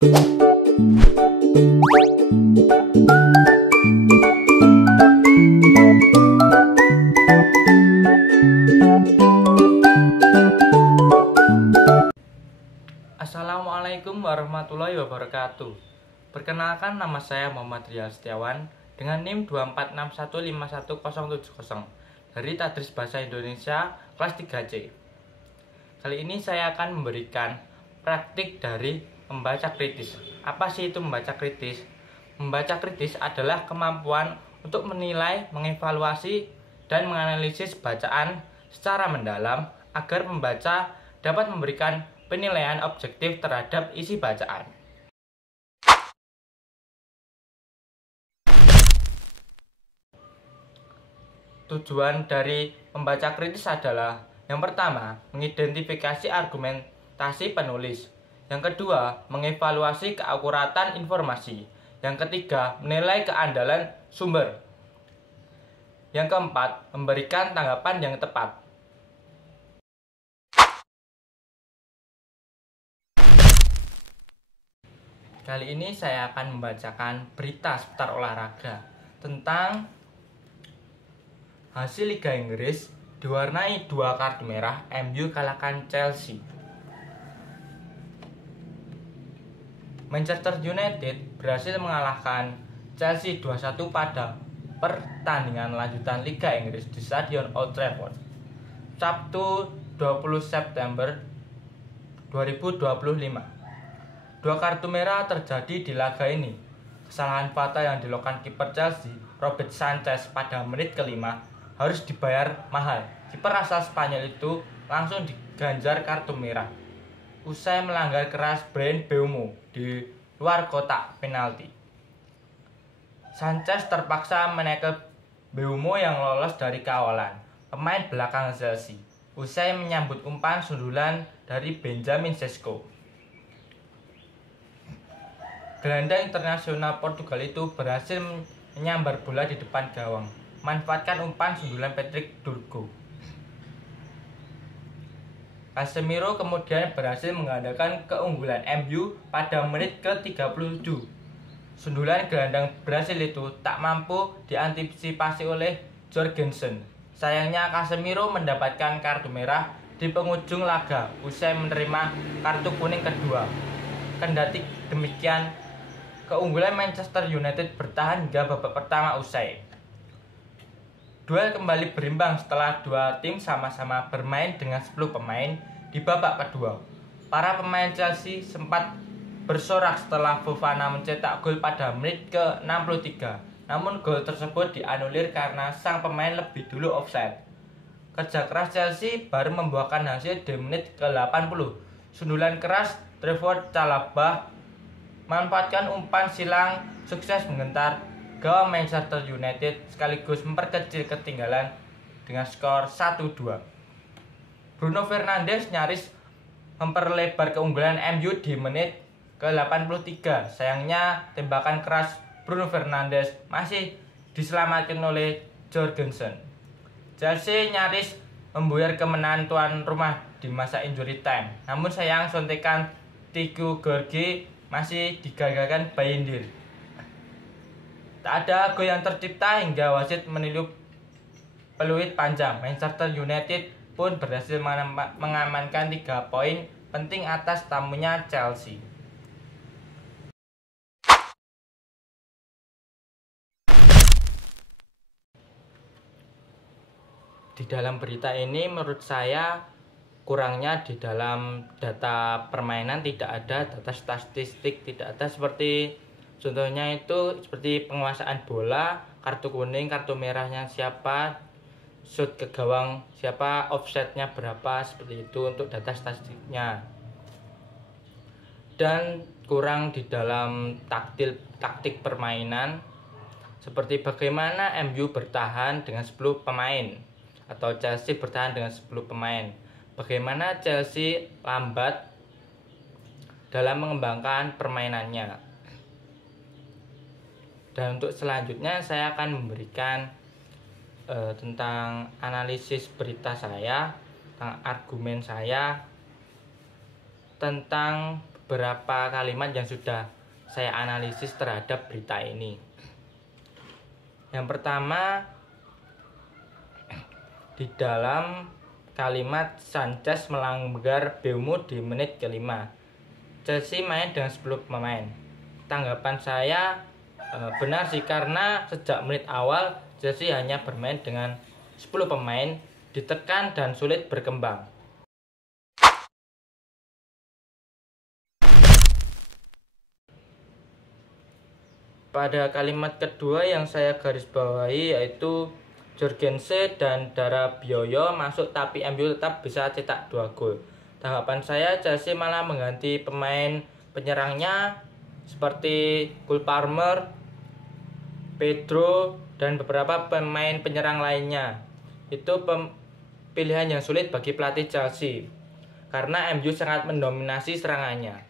Assalamualaikum warahmatullahi wabarakatuh. Perkenalkan, nama saya Muhammad Rial Setiawan dengan NIM 246151070 dari Tadris Bahasa Indonesia kelas 3C. Kali ini saya akan memberikan praktik dari membaca kritis. Apa sih itu membaca kritis? Membaca kritis adalah kemampuan untuk menilai, mengevaluasi, dan menganalisis bacaan secara mendalam agar pembaca dapat memberikan penilaian objektif terhadap isi bacaan. Tujuan dari membaca kritis adalah: yang pertama, mengidentifikasi argumentasi penulis; yang kedua, mengevaluasi keakuratan informasi; yang ketiga, menilai keandalan sumber; yang keempat, memberikan tanggapan yang tepat. Kali ini saya akan membacakan berita seputar olahraga tentang hasil Liga Inggris diwarnai 2 kartu merah. MU kalahkan Chelsea. Manchester United berhasil mengalahkan Chelsea 2-1 pada pertandingan lanjutan Liga Inggris di Stadion Old Trafford, Sabtu 20 September 2025. 2 kartu merah terjadi di laga ini. Kesalahan fatal yang dilakukan kiper Chelsea, Robert Sanchez, pada menit ke-5 harus dibayar mahal. Kiper asal Spanyol itu langsung diganjar kartu merah usai melanggar keras Bryan Mbeumo di luar kotak penalti. Sanchez terpaksa menekel Mbeumo yang lolos dari kawalan pemain belakang Chelsea usai menyambut umpan sundulan dari Benjamin Sesko. Gelandang internasional Portugal itu berhasil menyambar bola di depan gawang, manfaatkan umpan sundulan Patrick Dorgu. Casemiro kemudian berhasil menggandakan keunggulan MU pada menit ke-37. Sundulan gelandang Brasil itu tak mampu diantisipasi oleh Jorgensen. Sayangnya Casemiro mendapatkan kartu merah di penghujung laga usai menerima kartu kuning kedua. Kendati demikian, keunggulan Manchester United bertahan hingga babak pertama usai. Duel kembali berimbang setelah dua tim sama-sama bermain dengan 10 pemain di babak kedua. Para pemain Chelsea sempat bersorak setelah Fofana mencetak gol pada menit ke-63. Namun gol tersebut dianulir karena sang pemain lebih dulu offside. Kerja keras Chelsea baru membuahkan hasil di menit ke-80. Sundulan keras Trevoh Chalobah memanfaatkan umpan silang sukses menggentar gawang Manchester United sekaligus memperkecil ketinggalan dengan skor 1-2. Bruno Fernandes nyaris memperlebar keunggulan MU di menit ke-83. Sayangnya tembakan keras Bruno Fernandes masih diselamatkan oleh Jorgensen. Chelsea nyaris membuyar kemenangan tuan rumah di masa injury time. Namun sayang sontekan Tiku Gorgi masih digagalkan Bayindir. Tak ada gol yang tercipta hingga wasit meniup peluit panjang. Manchester United pun berhasil mengamankan 3 poin penting atas tamunya Chelsea. Di dalam berita ini menurut saya kurangnya di dalam data permainan tidak ada data statistik, tidak ada seperti contohnya itu seperti penguasaan bola, kartu kuning, kartu merahnya siapa, shoot ke gawang siapa, offsetnya berapa, seperti itu untuk data statistiknya. Dan kurang di dalam taktik permainan, seperti bagaimana MU bertahan dengan 10 pemain atau Chelsea bertahan dengan 10 pemain. Bagaimana Chelsea lambat dalam mengembangkan permainannya. Dan untuk selanjutnya saya akan memberikan tentang analisis berita saya, tentang argumen saya, tentang beberapa kalimat yang sudah saya analisis terhadap berita ini. Yang pertama, di dalam kalimat Sanchez melanggar Beumo di menit ke-5. Chelsea main dengan 10 pemain. Tanggapan saya benar sih, karena sejak menit awal Chelsea hanya bermain dengan 10 pemain, ditekan dan sulit berkembang. Pada kalimat kedua yang saya garis bawahi yaitu Jorgensen dan Darabioyo masuk tapi MU tetap bisa cetak 2 gol. Tanggapan saya, Chelsea malah mengganti pemain penyerangnya seperti Cole Palmer, Pedro, dan beberapa pemain penyerang lainnya. Itu pilihan yang sulit bagi pelatih Chelsea karena MU sangat mendominasi serangannya.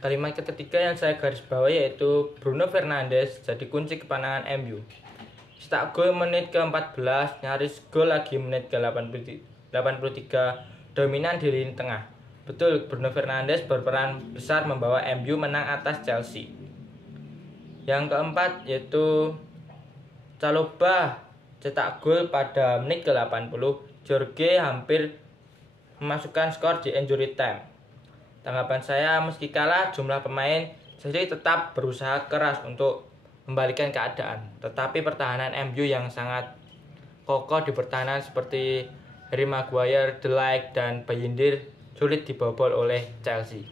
Kalimat ketiga yang saya garis bawahi yaitu Bruno Fernandes jadi kunci kemenangan MU. Cetak gol menit ke-14, nyaris gol lagi menit ke-83, dominan di lini tengah. Betul, Bruno Fernandes berperan besar membawa MU menang atas Chelsea. Yang keempat yaitu Chalobah cetak gol pada menit ke-80. Jorge hampir memasukkan skor di injury time. Tanggapan saya, meski kalah jumlah pemain, Chelsea tetap berusaha keras untuk membalikan keadaan. Tetapi pertahanan MU yang sangat kokoh di pertahanan seperti Harry Maguire, De Ligt, dan Bayindir sulit dibobol oleh Chelsea.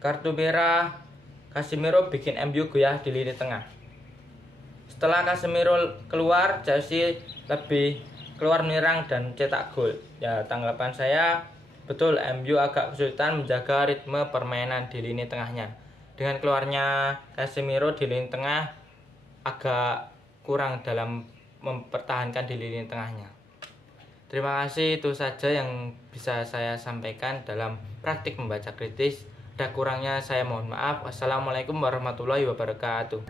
Kartu merah Casemiro bikin MU goyah di lini tengah. Setelah Casemiro keluar, Chelsea lebih keluar menyerang dan cetak gol. Ya, tanggapan saya betul, MU agak kesulitan menjaga ritme permainan di lini tengahnya. Dengan keluarnya Casemiro di lini tengah agak kurang dalam mempertahankan di lini tengahnya. Terima kasih, itu saja yang bisa saya sampaikan dalam praktik membaca kritis. Ada kurangnya saya mohon maaf. Wassalamualaikum warahmatullahi wabarakatuh.